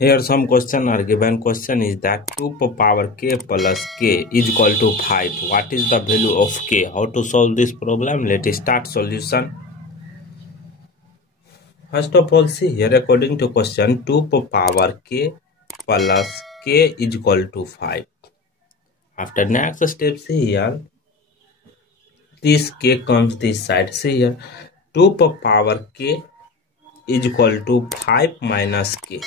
Here some question are given. Question is that 2 power k plus k is equal to 5. What is the value of k? How to solve this problem? Let us start solution. First of all, see here according to question 2 power k plus k is equal to 5. After next step, see here this k comes this side. See here 2 power k is equal to 5 minus k.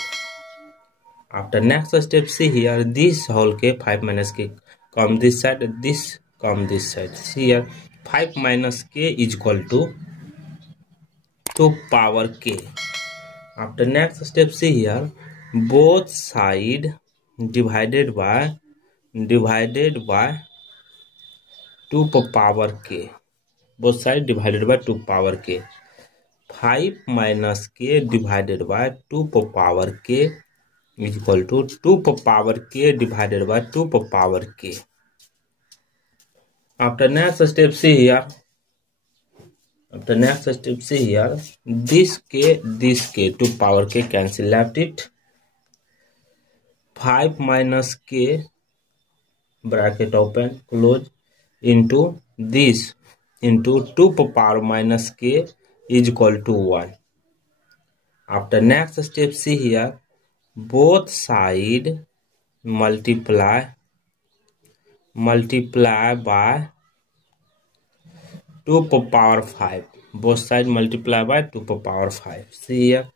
After next step, see here this whole k 5 minus k come this side, this come this side. See here 5 minus k is equal to 2 power k. After next step, see here both side divided by 2 power k. Both side divided by 2 power k. 5 minus k divided by 2 power k is equal to 2 power k divided by 2 power k. After next step, see here. This k, 2 power k cancel left it. 5 minus k bracket open close into this into 2 power minus k is equal to 1. After next step, see here both side multiply by 2 power 5. Both side multiply by 2 power 5. See here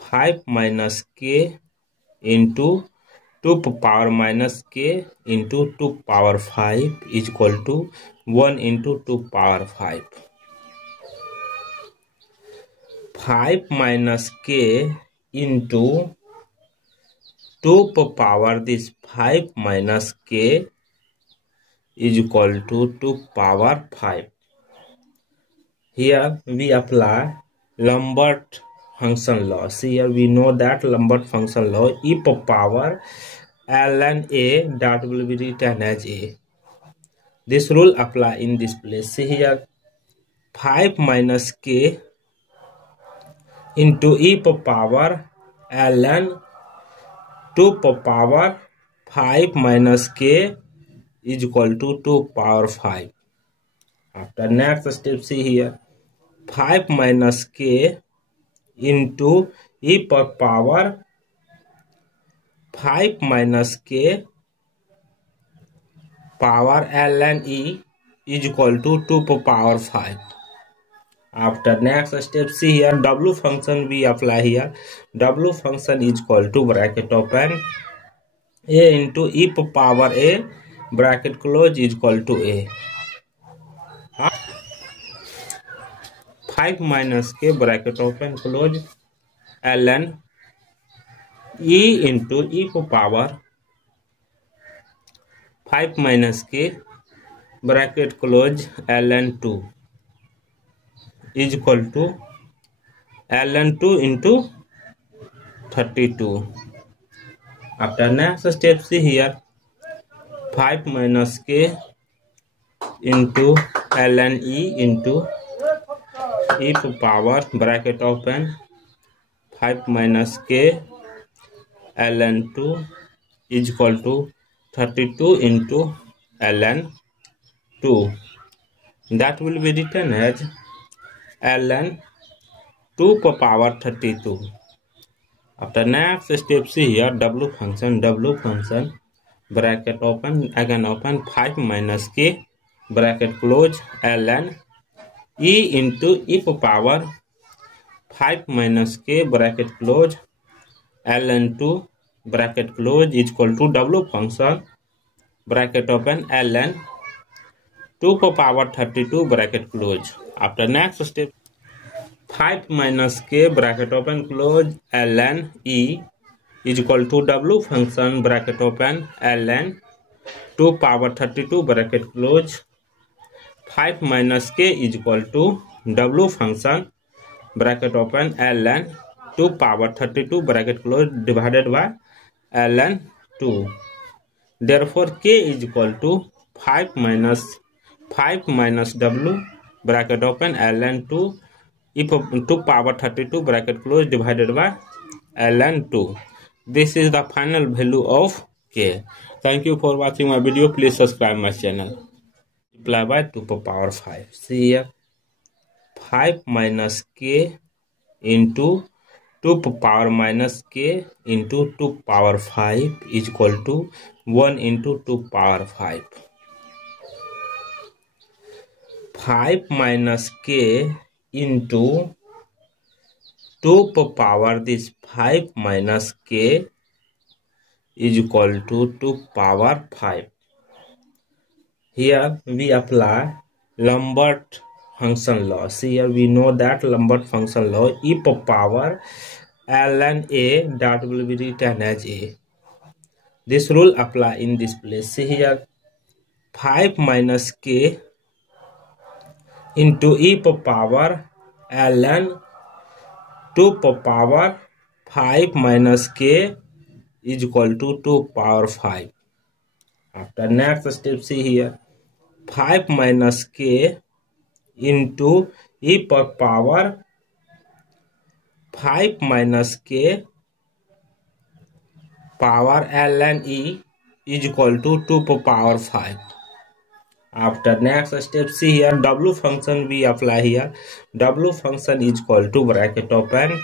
5 minus k into 2 power minus k into 2 power 5 is equal to 1 into 2 power 5. 5 minus k into 2 power this 5 minus k is equal to 2 power 5. Here we apply Lambert function law. See here we know that Lambert function law, e power ln a that will be written as a. This rule apply in this place. See here 5 minus k into e power ln 2 power 5 minus k is equal to 2 power 5. After next step, see here 5 minus k into e power 5 minus k power ln e is equal to 2 power 5. After next step, see here w function we apply here. W function is equal to bracket open a into e power a bracket close is equal to a. 5 minus k bracket open close ln e into e power 5 minus k bracket close ln 2 is equal to ln 2 into 32. After next step, see here 5 minus k into ln e into e power bracket open 5 minus k ln 2 is equal to 32 into ln 2. That will be written as ln 2 power 32. After next step, see here w function bracket open again open 5 minus k bracket close ln e into e power 5 minus k bracket close ln 2 bracket close is equal to w function bracket open ln 2 power 32 bracket close. After next step 5 minus k bracket open close ln e is equal to w function bracket open ln 2 power 32 bracket close 5 minus k is equal to w function bracket open ln 2 power 32 bracket close divided by ln 2. Therefore k is equal to 5 minus w bracket open ln 2 power 32 bracket close divided by ln 2. This is the final value of k. Thank you for watching my video. Please subscribe my channel. Multiply by 2 to the power 5. See here, 5 minus k into 2 to the power minus k into 2 to the power 5 is equal to 1 into 2 to the power 5. 5 minus k into 2 to the power this 5 minus k is equal to 2 to the power 5. Here we apply Lambert function law. See here, we know that Lambert function law, e to the power ln a that will be written as a. This rule apply in this place. See here, 5 minus k into e to the power ln 2 to the power 5 minus k is equal to 2 to the power 5. After next step, see here, 5 minus k into e to the power 5 minus k power ln e is equal to 2 to the power 5. After next step, see here, w function we apply here. W function is equal to bracket open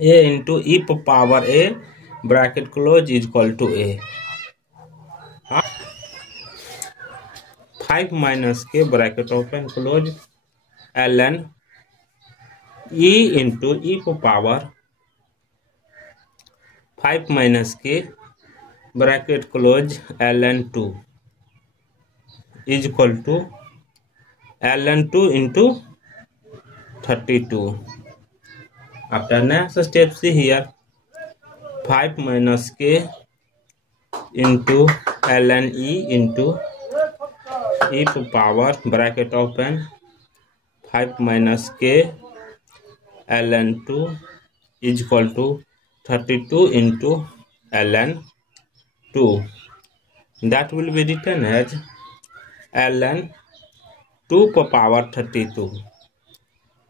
a into e to the power a bracket close is equal to a. 5 minus k bracket open close ln e into e to the power 5 minus k bracket close ln 2 is equal to ln 2 into 32. After next step, see here, 5 minus k into ln e into e to the power bracket open 5 minus k ln 2 is equal to 32 into ln 2. That will be written as ln 2 to the power 32.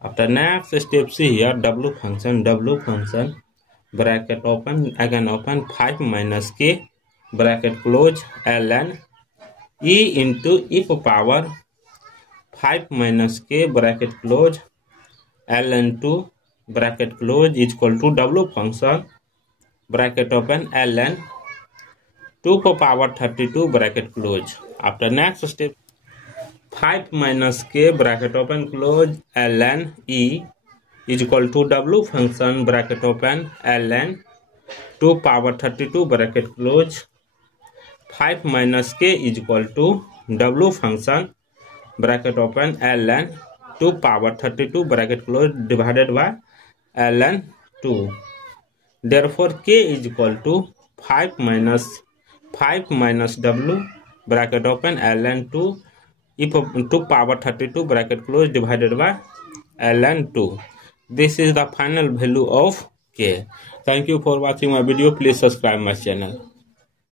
After next step, see here, w function bracket open again open 5 minus k bracket close ln e into e to the power 5 minus k bracket close ln 2 bracket close is equal to w function bracket open ln 2 to the power 32 bracket close. After next step, 5 minus k bracket open close ln e is equal to w function bracket open ln 2 power 32 bracket close 5 minus k is equal to w function bracket open ln 2 power 32 bracket close divided by ln 2. Therefore k is equal to 5 minus w bracket open ln 2 e to 2 power 32 bracket close divided by ln 2. This is the final value of k. Thank you for watching my video. Please subscribe my channel.